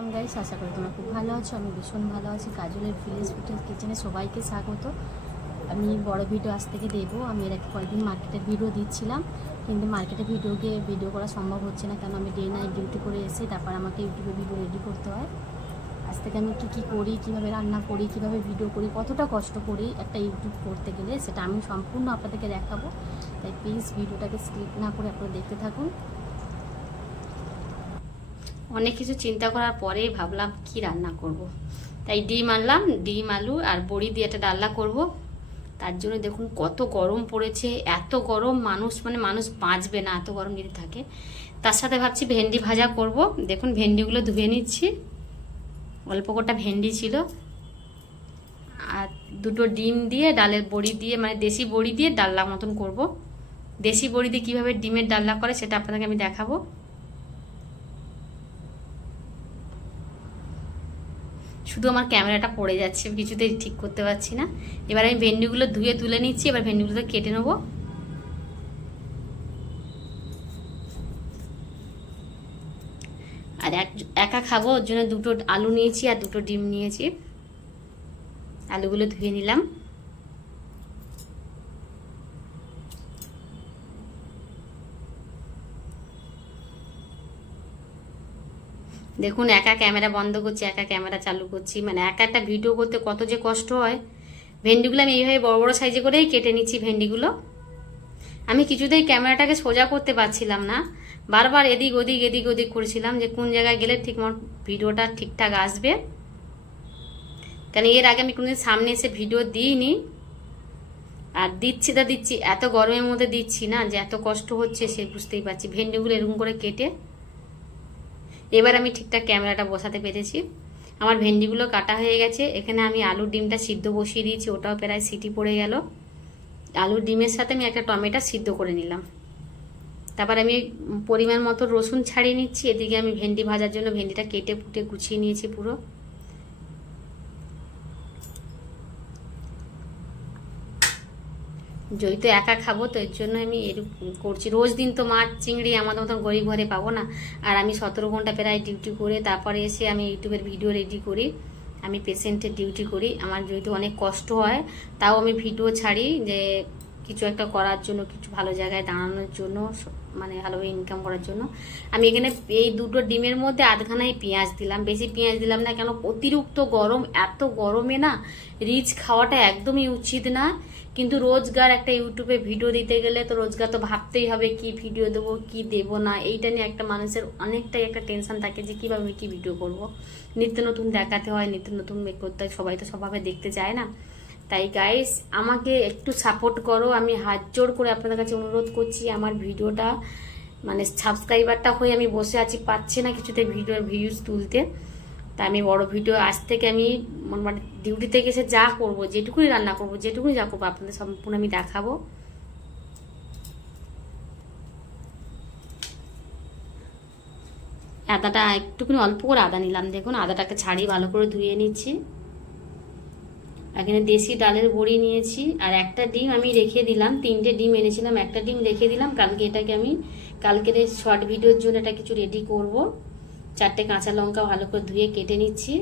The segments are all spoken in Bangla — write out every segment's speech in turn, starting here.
ওয়েলকাম গাইস, আশা করি তোমরা খুব ভালো আছো। আমি ভীষণ ভালো আছি। কাজলের ভিলেজ ফুটেজ কিচেনে সবাইকে স্বাগত। আমি বড় ভিডিও আজ থেকে দেবো। আমি এর কয়েকদিন মার্কেটের ভিডিও দিচ্ছিলাম, কিন্তু মার্কেটের ভিডিও করা সম্ভব হচ্ছে না, কারণ আমি ডে নাইট ডিউটি করে এসে তারপর আমাকে ইউটিউবে ভিডিও রেডি করতে হয়। আজ থেকে আমি কী করি, কীভাবে রান্না করি, কীভাবে ভিডিও করি, কতটা কষ্ট করি একটা ইউটিউব করতে গেলে, সেটা আমি সম্পূর্ণ আপনাদেরকে দেখাবো। তাই প্লিজ ভিডিওটাকে স্কিপ না করে আপনারা দেখতে থাকুন। অনেক কিছু চিন্তা করার পরেই ভাবলাম কি রান্না করব। তাই ডিম আনলাম, ডিম আলু আর বড়ি দিয়ে একটা ডালনা করব। তার জন্য দেখুন কত গরম পড়েছে, এত গরম মানুষ বাঁচবে না এত গরম যদি থাকে। তার সাথে ভাবছি ভেন্ডি ভাজা করব। দেখুন ভেন্ডিগুলো ধুয়ে নিচ্ছি, অল্প কটা ভেন্ডি ছিল। আর দুটো ডিম দিয়ে ডালের বড়ি দিয়ে, মানে দেশি বড়ি দিয়ে ডালনা মতন করব। দেশি বড়ি দিয়ে কীভাবে ডিমের ডালনা করে সেটা আপনাদেরকে আমি দেখাবো। শুধু আমার ক্যামেরাটা পড়ে যাচ্ছে, কিছুতেই ঠিক করতে পারছি না। এবার আমি ভেন্ডিগুলো ধুয়ে তুলে নিচ্ছি, এবার ভেন্ডিগুলো কেটে নেব। আর একা খাবো, ওর জন্য দুটো আলু নিয়েছি আর দুটো ডিম নিয়েছি। আলুগুলো ধুয়ে নিলাম। দেখুন একা ক্যামেরা বন্ধ করছি, একা ক্যামেরা চালু করছি, মানে একা একটা ভিডিও করতে কত যে কষ্ট হয়। ভেন্ডিগুলো আমি এইভাবে বড় বড় সাইজে করেই কেটে নিচ্ছি ভেন্ডিগুলো। আমি কিছুতেই ক্যামেরাটাকে সোজা করতে পারছিলাম না, বারবার এদিক ওদিক করছিলাম যে কোন জায়গায় গেলে ঠিক আমার ভিডিওটা ঠিকঠাক আসবে। কারণ এর আগে আমি কোনোদিন সামনে এসে ভিডিও দিইনি, আর দিচ্ছি এত গরমের মধ্যে দিচ্ছি না, যে এত কষ্ট হচ্ছে সে বুঝতেই পারছি। ভেন্ডিগুলো এরকম করে কেটে এবার আমি ঠিকঠাক ক্যামেরাটা বসাতে পেরেছি। আমার ভেন্ডিগুলো কাটা হয়ে গেছে। এখানে আমি আলুর ডিমটা সিদ্ধ বসিয়ে দিয়েছি, ওটাও প্রায় সিটি পড়ে গেল। আলুর ডিমের সাথে আমি একটা টমেটো সিদ্ধ করে নিলাম। তারপর আমি পরিমাণ মতো রসুন ছাড়িয়ে নিচ্ছি। এদিকে আমি ভেন্ডি ভাজার জন্য ভেন্ডিটা কেটে ফুটে গুছিয়ে নিয়েছি পুরো। যেহেতু একা খাবো তো এর জন্য আমি এরকম করছি। রোজ দিন তো মাছ চিংড়ি আমাদের মতন গরিব ঘরে পাবো না। আর আমি 17 ঘন্টা প্রায় ডিউটি করে তারপরে এসে আমি ইউটিউবের ভিডিও রেডি করি। আমি পেশেন্টের ডিউটি করি, আমার যেহেতু অনেক কষ্ট হয়, তাও আমি ভিডিও ছাড়ি যে কিছু একটা করার জন্য, কিছু ভালো জায়গায় দাঁড়ানোর জন্য, মানে ভালোভাবে ইনকাম করার জন্য। আমি এখানে এই দুটো ডিমের মধ্যে আধখানাই পেঁয়াজ দিলাম, বেশি পেঁয়াজ দিলাম না, কেন অতিরিক্ত গরম। এত গরমে না রিচ খাওয়াটা একদমই উচিত না। কিন্তু রোজগার একটা ইউটিউবে ভিডিও দিতে গেলে তো রোজগার তো ভাবতেই হবে কি ভিডিও দেবো কি দেবো না। এইটা নিয়ে একটা মানুষের অনেকটাই একটা টেনশন থাকে যে কীভাবে কি ভিডিও করব। নিত্য নতুন দেখাতে হয়, নিত্য নতুন মেক করতে হয়, সবাই তো সবভাবে দেখতে চায় না। তাই গাইস আমাকে একটু সাপোর্ট করো, আমি হাত জোর করে আপনাদের কাছে অনুরোধ করছি। আমার ভিডিওটা মানে সাবস্ক্রাইবারটা হয়ে আমি বসে আছি, পাচ্ছি না কিছুতে ভিউজ তুলতে। তা আমি বড় ভিডিও আজ থেকে আমি মানে ডিউটি থেকে এসে যা করবো, যেটুকুনি রান্না করবো, যেটুকুনি যা করবো আপনাদের সম্পূর্ণ আমি দেখাবো। আদাটা একটুখানি অল্প করে আদা নিলাম। দেখুন আদাটাকে ছাড়িয়ে ভালো করে ধুয়ে নিচ্ছি। এখানে দেশি ডালের বড়ি নিয়েছি আর একটা ডিম আমি রেখে দিলাম। 3টে ডিম এনেছিলাম, একটা ডিম রেখে দিলাম। কালকে এটাকে আমি কালকের এই শর্ট ভিডিওর জন্য এটা কিছু রেডি করব। 4টে কাঁচা লঙ্কা ভালো করে ধুয়ে কেটে নিচ্ছি।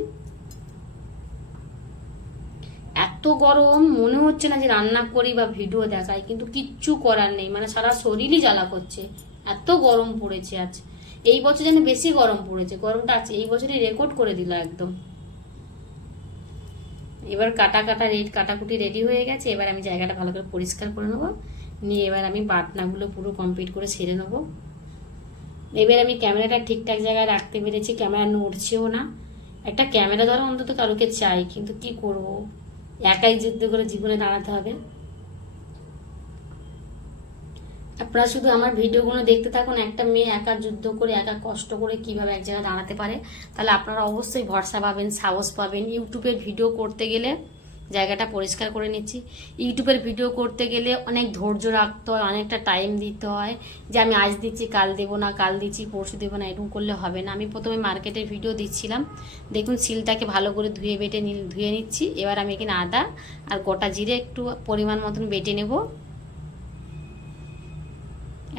এত গরম মনে হচ্ছে না যে রান্না করি বা ভিডিও দেখাই, কিন্তু কিচ্ছু করার নেই, মানে সারা শরীরই জ্বালা করছে, এত গরম পড়েছে আজ। এই বছর যেন বেশি গরম পড়েছে, গরমটা আছে এই বছরই রেকর্ড করে দিল একদম। এবার কাটাকুটি রেডি হয়ে গেছে। এবার আমি জায়গাটা ভালো করে পরিষ্কার করে নেবো, নিয়ে এবার আমি বাটনাগুলো পুরো কমপ্লিট করে সেরে নেবো। এবার আমি ক্যামেরাটা ঠিকঠাক জায়গায় রাখতে পেরেছি, ক্যামেরা নড়ছেও না। একটা ক্যামেরা ধরো অন্তত কারোকে চাই, কিন্তু কি করব, একাই যুদ্ধ করে জীবনে দাঁড়াতে হবে। আপনারা শুধু আমার ভিডিওগুলো দেখতে থাকুন, একটা মেয়ে একা যুদ্ধ করে একা কষ্ট করে কিভাবে এক জায়গায় দাঁড়াতে পারে, তাহলে আপনারা অবশ্যই ভরসা পাবেন, সাহস পাবেন। ইউটিউবের ভিডিও করতে গেলে জায়গাটা পরিষ্কার করে নিচ্ছি। ইউটিউবের ভিডিও করতে গেলে অনেক ধৈর্য রাখতে হয়, অনেকটা টাইম দিতে হয়, যে আমি আজ দিচ্ছি কাল দেবো না, কাল দিচ্ছি পরশু দেবো না, এরকম করলে হবে না। আমি প্রথমে মার্কেটের ভিডিও দিচ্ছিলাম, দেখুন সিলটাকে ভালো করে ধুয়ে নিচ্ছি। এবার আমি এখানে আদা আর গোটা জিরে একটু পরিমাণ মতন বেটে নেব।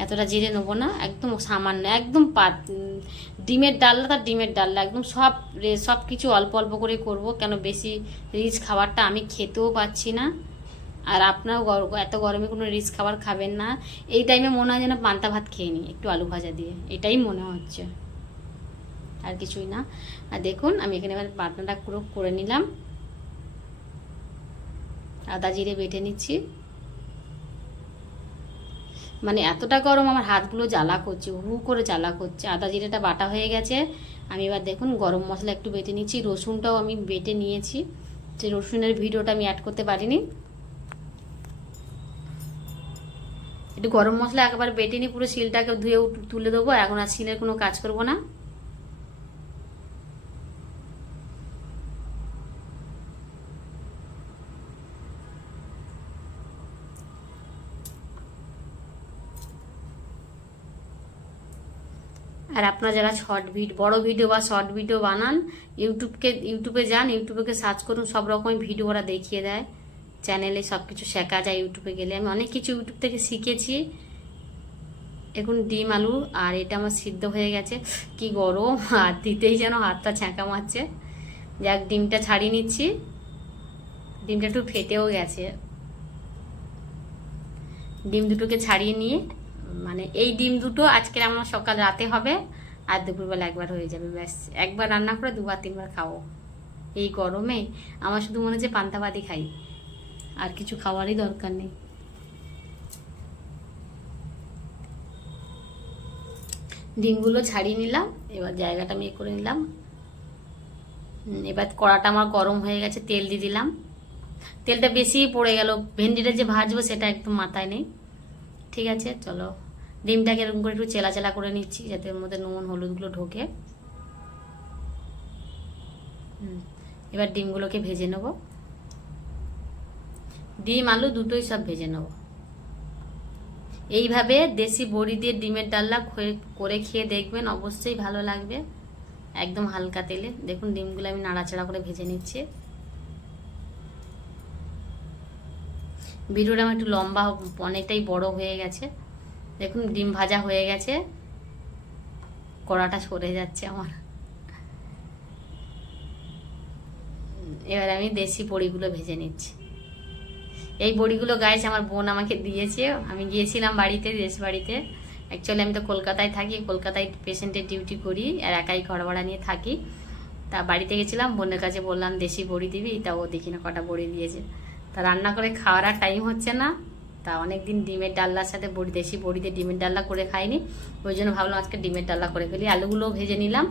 এতটা জিরে নেবো না, একদম সামান্য, একদম ডিমের ডালনা তার ডিমের ডালনা একদম সব কিছু অল্প অল্প করে করব, কেন বেশি রিচ খাবারটা আমি খেতেও পাচ্ছি না। আর আপনারাও এত গরমে কোনো রিচ খাবার খাবেন না। এই টাইমে মনে হয় যেন পান্তা ভাত খেয়ে নিই একটু আলু ভাজা দিয়ে, এটাই মনে হচ্ছে, আর কিছুই না। আর দেখুন আমি এখানে এবার বাটনাটা পুরো করে নিলাম, আদা জিরে বেটে নিচ্ছি। মানে এতটা গরম আমার হাতগুলো জ্বালা করছে, হু করে জ্বালা করছে। আদা জিরেটা বাটা হয়ে গেছে। আমি এবার দেখুন গরম মশলা একটু বেটে নিচ্ছি, রসুনটাও আমি বেটে নিয়েছি, যে রসুনের ভিডিওটা আমি অ্যাড করতে পারিনি। একটু গরম মশলা একবার বেটে নিয়ে পুরো শিলটাকে ধুয়ে তুলে দেবো, এখন আর শিলের কোনো কাজ করব না। আর আপনারা যারা বড় ভিডিও বা শর্ট ভিডিও বানান, ইউটিউবে যান, ইউটিউবে সার্চ করুন, সব রকমের ভিডিও ওরা দেখিয়ে দেয়। চ্যানেলে সব কিছু শেখা যায় ইউটিউবে গেলে। আমি অনেক কিছু ইউটিউব থেকে শিখেছি। এখন ডিম আলু আর এটা আমার সিদ্ধ হয়ে গেছে। কি গরম, হাত দিতেই যেন হাতটা ছ্যাঁকা মারছে। যাক, ডিমটা ছাড়িয়ে নিচ্ছি, ডিমটা একটু ফেটেও গেছে। ডিম দুটোকে ছাড়িয়ে নিয়ে, মানে এই ডিম দুটো আজকের আমার সকাল রাতে হবে, আর দুপুরবেলা একবার হয়ে যাবে, ব্যাস। একবার রান্না করে 2-3 বার খাবো। এই গরমে আমার শুধু মনে হচ্ছে পান্তা ভাতই খাই, আর কিছু খাওয়ারই দরকার নেই। ডিমগুলো ছাড়িয়ে নিলাম, এবার জায়গাটা আমি করে নিলাম। এবার কড়াটা আমার গরম হয়ে গেছে, তেল দিয়ে দিলাম। তেলটা বেশিই পড়ে গেল, ভেন্ডিটা যে ভাজবো সেটা একদম মাথায় নেই। ঠিক আছে, চলো ডিমটাকে এরকম করে একটু চেলা চেলা করে নিচ্ছি, যাতে এর মধ্যে নুন হলুদগুলো ঢোকে। এবার ডিমগুলোকে ভেজে নেব, ডিম আলু দুটোই সব ভেজে নেব। এইভাবে দেশি বড়ি দিয়ে ডিমের ডালনা করে খেয়ে দেখবেন, অবশ্যই ভালো লাগবে। একদম হালকা তেলে দেখুন ডিমগুলো আমি নাড়াচাড়া করে ভেজে নিচ্ছি। ভিডিওটা আমার একটু লম্বা, অনেকটাই বড় হয়ে গেছে। দেখুন ডিম ভাজা হয়ে গেছে, কড়াটা সরে যাচ্ছে আমার। এবার আমি দেশি বড়িগুলো ভেজে নিচ্ছি। এই বড়িগুলো গাইছে আমার বোন আমাকে দিয়েছে, আমি গিয়েছিলাম বাড়িতে, দেশ বাড়িতে। অ্যাকচুয়ালি আমি তো কলকাতায় থাকি, কলকাতায় পেশেন্টের ডিউটি করি, আর একাই ঘর ভাড়া নিয়ে থাকি। তা বাড়িতে গেছিলাম, বোনের কাছে বললাম দেশি বড়ি দিবি, তা ও দেখি না কটা বড়ি দিয়েছে। তা রান্না করে খাওয়ার আর টাইম হচ্ছে না, তা অনেকদিন ডিমের ডালনার সাথে দেশি বড়িতে ডিমের ডালনা করে খাইনি, ওই জন্য ভাবলাম আজকে ডিমের ডালনা করে ফেলি। আলুগুলোও ভেজে নিলাম।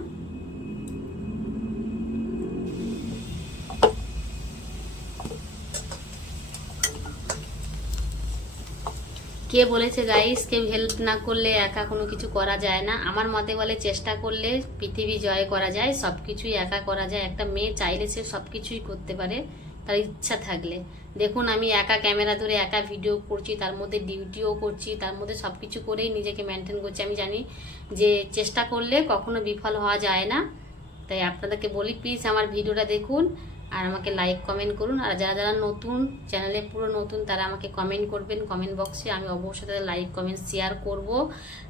কে বলেছে গাইস, কেউ হেল্প না করলে একা কোনো কিছু করা যায় না? আমার মতে বলে চেষ্টা করলে পৃথিবী জয় করা যায়, সব কিছুই একা করা যায়। একটা মেয়ে চাইলে সে সব কিছুই করতে পারে, তার ইচ্ছা থাকলে। দেখুন আমি একা ক্যামেরা ধরে একা ভিডিও করছি, তার মধ্যে ডিউটিও করছি, তার মধ্যে সব কিছু করেই নিজেকে মেনটেন করছি। আমি জানি যে চেষ্টা করলে কখনো বিফল হওয়া যায় না। তাই আপনাদেরকে বলি, প্লিজ আমার ভিডিওটা দেখুন আর আমাকে লাইক কমেন্ট করুন। আর যারা যারা নতুন, চ্যানেলে পুরো নতুন, তারা আমাকে কমেন্ট করবেন কমেন্ট বক্সে। আমি অবশ্যই তাদের লাইক কমেন্ট শেয়ার করব,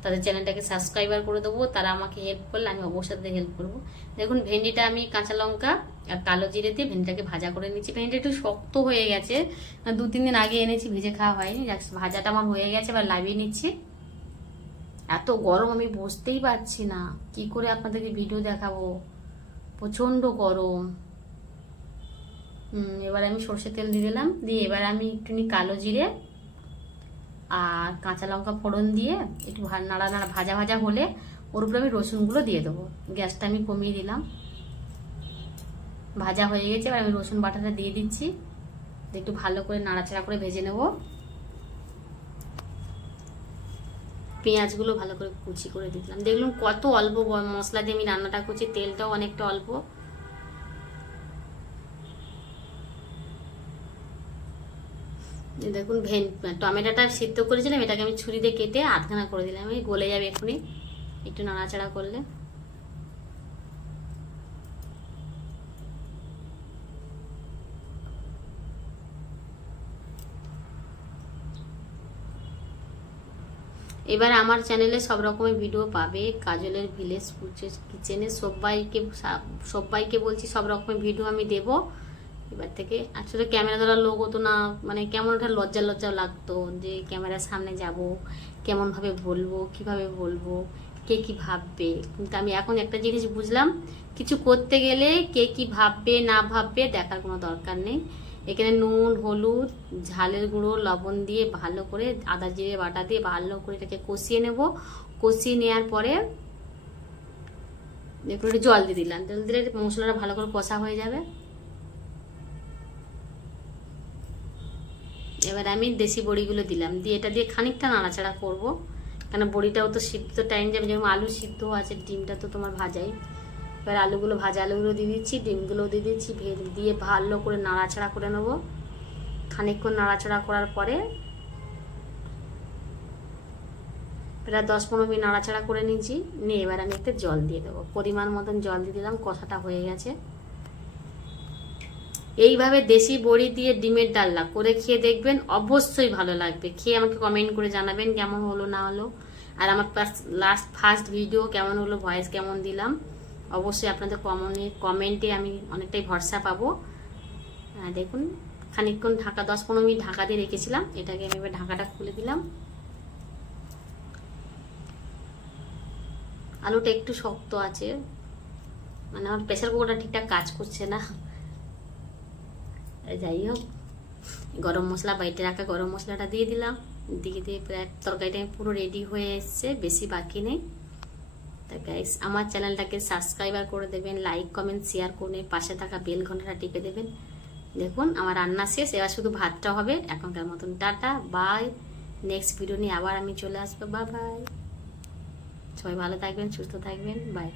তাদের চ্যানেলটাকে সাবস্ক্রাইবার করে দেবো। তারা আমাকে হেল্প করলে আমি অবশ্যই তাদের হেল্প করব। দেখুন ভেন্ডিটা আমি কাঁচা লঙ্কা আর কালো জিরে দিয়ে ভেন্ডিটাকে ভাজা করে নিচ্ছি। ভেন্ডিটা একটু শক্ত হয়ে গেছে, 2-3 দিন আগে এনেছি, ভেজে খাওয়া হয়নি। ভাজাটা আমার হয়ে গেছে, এবার লাভিয়ে নিচ্ছি। এত গরম আমি বসতেই পারছি না, কি করে আপনাদেরকে ভিডিও দেখাবো, প্রচণ্ড গরম। এবার আমি সর্ষের তেল দিয়ে দিলাম, দিয়ে এবার আমি একটুখানি কালো জিরে আর কাঁচা লঙ্কা ফোড়ন দিয়ে একটু নাড়া ভাজা ভাজা হলে ওর উপরে আমি রসুনগুলো দিয়ে দেবো। গ্যাসটা আমি কমিয়ে দিলাম, ভাজা হয়ে গেছে। এবার আমি রসুন বাটাটা দিয়ে দিচ্ছি, একটু ভালো করে নাড়াচাড়া করে ভেজে নেব। পেঁয়াজগুলো ভালো করে কুচি করে দিলাম। দেখলাম কত অল্প মশলা দিয়ে আমি রান্নাটা করছি, তেলটাও অনেকটা অল্প। দেখুন টমেটোটা সিদ্ধ করেছিলাম, এটাকে আমি ছুরি দিয়ে কেটে আধখানা করে দিলাম, এই গলে যাবে এক্ষুনি একটু নাড়াচাড়া করলে। এবার আমার চ্যানেলে সব রকমের ভিডিও পাবে, কাজলের ভিলেজ কিচেনে সবাইকে বলছি সব রকমের ভিডিও আমি দেব এবার থেকে। আসলে ক্যামেরা ধরার লোক হতো না, মানে কেমন একটা লজ্জা লাগতো যে ক্যামেরার সামনে যাব, কেমনভাবে বলবো, কিভাবে বলবো, কে কি ভাববে। কিন্তু আমি এখন একটা জিনিস বুঝলাম, কিছু করতে গেলে কে কি ভাববে না ভাববে দেখার কোনো দরকার নেই। এখানে নুন, হলুদ, ঝালের গুঁড়ো, লবণ দিয়ে ভালো করে, আদা জিরে বাটা দিয়ে ভালো করে এটাকে কষিয়ে নেব। কষিয়ে নেওয়ার পরে একটু জল দিয়ে দিলাম, জল দিলে মশলাটা ভালো করে কষা হয়ে যাবে। এবার আমি দেশি বড়িগুলো দিলাম, দিয়ে এটা দিয়ে খানিকটা নাড়াচাড়া করব, কেন বড়িটাও তো সিদ্ধ টাইম যাবে, যেমন আলু সিদ্ধ আছে, ডিমটা তো তোমার ভাজাই। এবার আলুগুলো ভাজা আলুগুলো দিয়ে দিচ্ছি, ডিমগুলো দিয়ে দিচ্ছি, দিয়ে ভালো করে নাড়াচাড়া করে নেবো। খানিকক্ষণ নাড়াচাড়া করার পরে প্রায় 10-15 মিনিট নাড়াচাড়া করে নিয়েছি, নিয়ে এবার আমি একটু জল দিয়ে দেবো, পরিমাণ মতন জল দিয়ে দিলাম। কষাটা হয়ে গেছে। এইভাবে দেশি বড়ি দিয়ে ডিমের ডালনা করে খেয়ে দেখবেন, অবশ্যই ভালো লাগবে। খেয়ে আমাকে কমেন্ট করে জানাবেন কেমন হলো না হলো। আর আমার ফার্স্ট ভিডিও কেমন হলো, ভয়েস কেমন দিলাম, অবশ্যই আপনাদের কমেন্টে আমি অনেকটাই ভরসা পাবো। দেখুন খানিকক্ষণ ঢাকা 10-15 মিনিট ঢাকা দিয়ে রেখেছিলাম, এটাকে আমি এবার ঢাকাটা খুলে দিলাম। আলুটা একটু শক্ত আছে, মানে আমার প্রেসার কুকারটা ঠিকঠাক কাজ করছে না। যাই হোক, গরম মশলা, বাইটে রাখা গরম মশলাটা দিয়ে দিলাম, দিয়ে প্রায় তরকারিটা পুরো রেডি হয়ে এসছে, বেশি বাকি নেই। তা গাইস, আমার চ্যানেলটাকে সাবস্ক্রাইবার করে দেবেন, লাইক কমেন্ট শেয়ার করে পাশে থাকা বেল ঘন্টাটা টিপে দেবেন। দেখুন আমার রান্না শেষ, এবার শুধু ভাতটা হবে। এখনকার মতন টাটা, বাই। নেক্সট ভিডিও নিয়ে আবার আমি চলে আসবো। বাই বাই, সবাই ভালো থাকবেন, সুস্থ থাকবেন, বাই।